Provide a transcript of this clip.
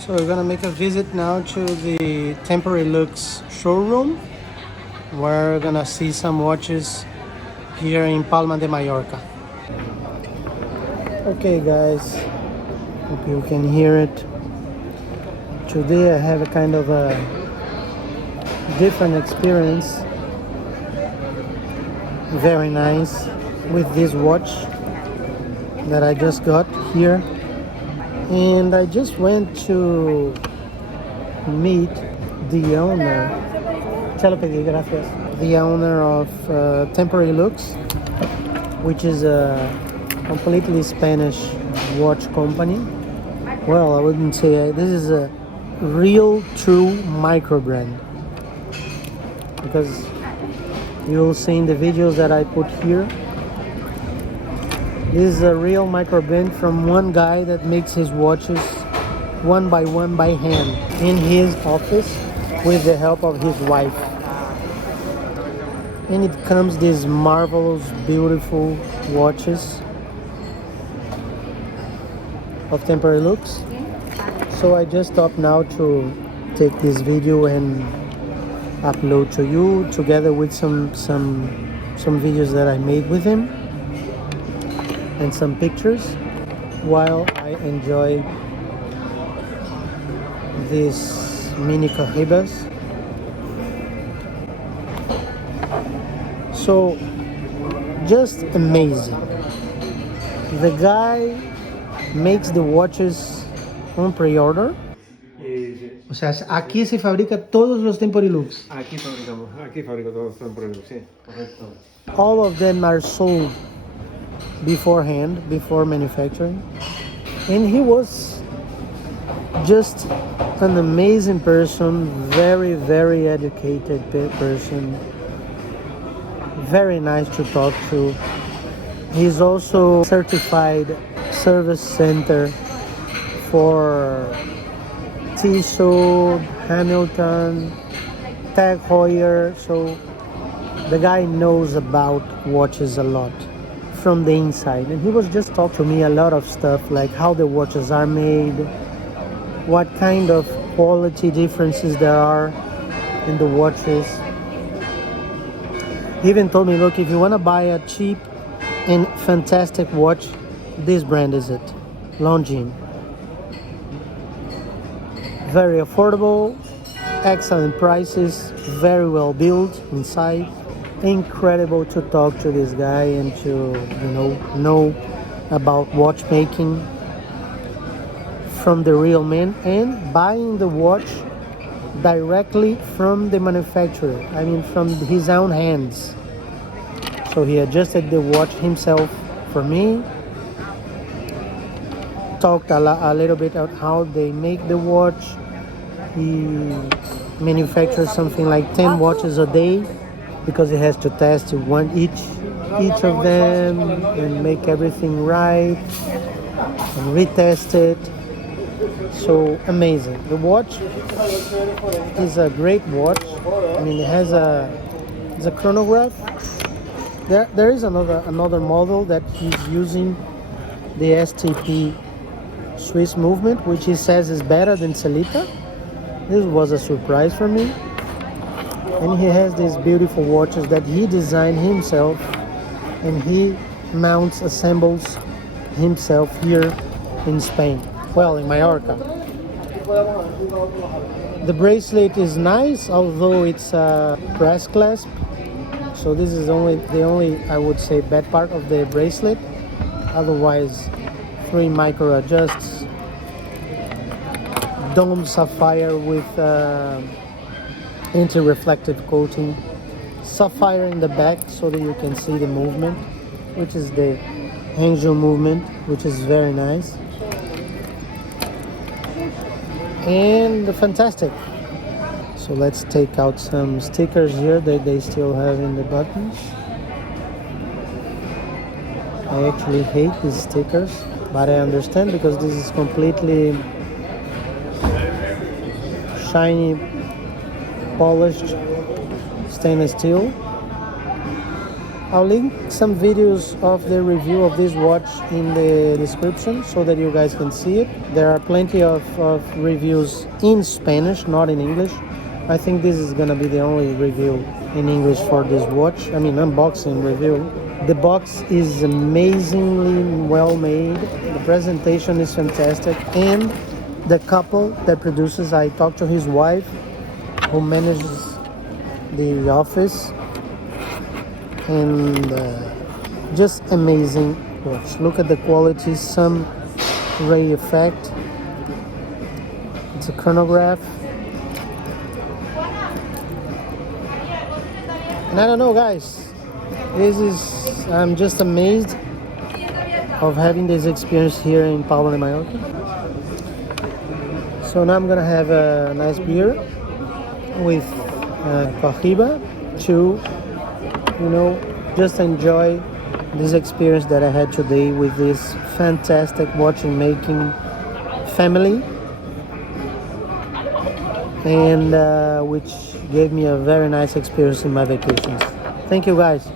So we're gonna make a visit now to the Tempore Lux showroom. We're gonna see some watches here in Palma de Mallorca. Okay guys, hope you can hear it. Today I have a kind of a different experience. Very nice with this watch that I just got here. And I just went to meet the owner. Te lo pedí, gracias. The owner of Tempore Lux, which is a completely Spanish watch company. Well, I wouldn't say this is a real, true microbrand, because you'll see in the videos that I put here. This is a real microbrand from one guy that makes his watches one by hand in his office with the help of his wife. And it comes these marvelous, beautiful watches of Tempore Lux. So I just stopped now to take this video and upload to you together with some videos that I made with him and some pictures while I enjoy these mini cojibas. So just amazing. The guy makes the watches on pre-order. O sea, aquí se fabrica todos los Tempore Lux. Aquí fabrico todos los Tempore Lux, sí, correcto. All of them are sold beforehand, before manufacturing. And he was just an amazing person, very, very educated person, very nice to talk to. He's also certified service center for Tissot, Hamilton, Tag Heuer. So the guy knows about watches a lot from the inside, and he was just talking to me a lot of stuff, like how the watches are made, what kind of quality differences there are in the watches. He even told me, look, if you want to buy a cheap and fantastic watch, this brand is it, Longines. Very affordable, excellent prices, very well built inside. Incredible to talk to this guy and to know about watchmaking from the real man, and buying the watch directly from the manufacturer, I mean from his own hands. So he adjusted the watch himself for me, talked a little bit about how they make the watch. He manufactures something like 10 watches a day, because he has to test each of them and make everything right and retest it. So amazing. The watch is a great watch. I mean, it's a chronograph. There is another model that he's using, the STP Swiss movement, which he says is better than Celita. This was a surprise for me. And he has these beautiful watches that he designed himself, and he assembles himself here in Spain. Well, in Mallorca. The bracelet is nice, although it's a brass clasp. So this is the only I would say bad part of the bracelet. Otherwise, 3 micro adjusts, dome sapphire with anti-reflective coating, sapphire in the back so that you can see the movement, which is the angel movement, which is very nice and fantastic. So let's take out some stickers here that they still have in the buttons. I actually hate these stickers, but I understand, because this is completely shiny, polished stainless steel. I'll link some videos of the review of this watch in the description so that you guys can see it. There are plenty of reviews in Spanish, not in English. I think this is gonna be the only review in English for this watch. I mean, unboxing review. The box is amazingly well made. The presentation is fantastic. And the couple that produces, I talked to his wife who manages the office. And just amazing watch. Look at the quality, some ray effect. It's a chronograph. And I don't know, guys, I'm just amazed of having this experience here in Palma de Mallorca. So now I'm gonna have a nice beer with Cohiba to, just enjoy this experience that I had today with this fantastic watch making family, and which gave me a very nice experience in my vacations. Thank you, guys.